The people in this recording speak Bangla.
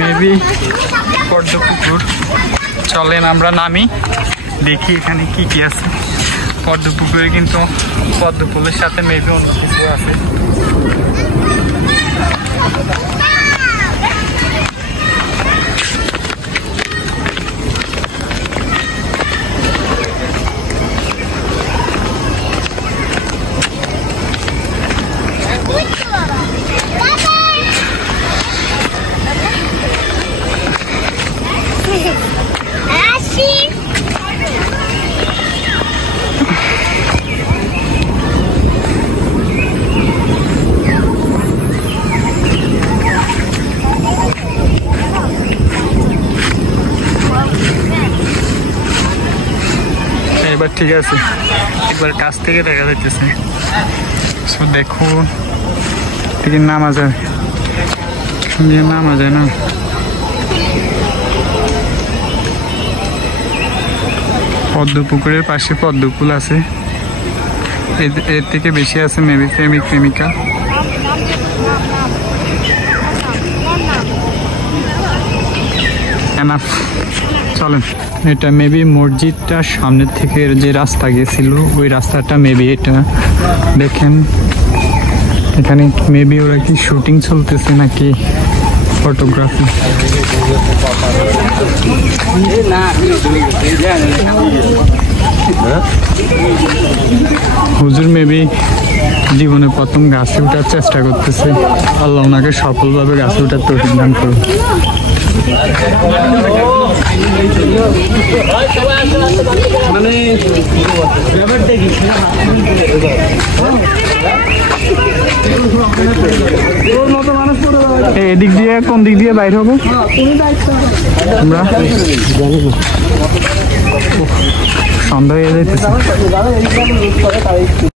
মেবি পদ্মপুকুর। চলেন আমরা নামি, দেখি এখানে কি কি আছে। পদ্মপুকুরে কিন্তু পদ্মফুলের সাথে মেবি অন্য কিছু আছে। এবার ঠিক আছে, একবার কাছ থেকে দেখা যাইতেছে। দেখুন থেকে নামা যায়, নামা যায় না। পদ্মপুকুরের পাশে পদ্মফুল আছে, এর থেকে বেশি আছে মেবি প্রেমিক প্রেমিকা। এনাফ, চলেন। এটা মেবি মসজিদটার সামনের থেকে যে রাস্তা গেছিল ওই রাস্তাটা মেবি এটা। দেখেন এখানে মেবি ওরা কি শুটিং চলতেছে নাকি ফটোগ্রাফি। হুজুর মেবি জীবনে প্রথম গাছে ওঠার চেষ্টা করতেছে। আল্লাহ ওনাকে সফলভাবে গাছে ওঠার তৌফিক দান করুন। এদিক দিয়ে কোন দিক দিয়ে বাইর হবো আমরা? সন্ধ্যা হয়ে যাইতেছে।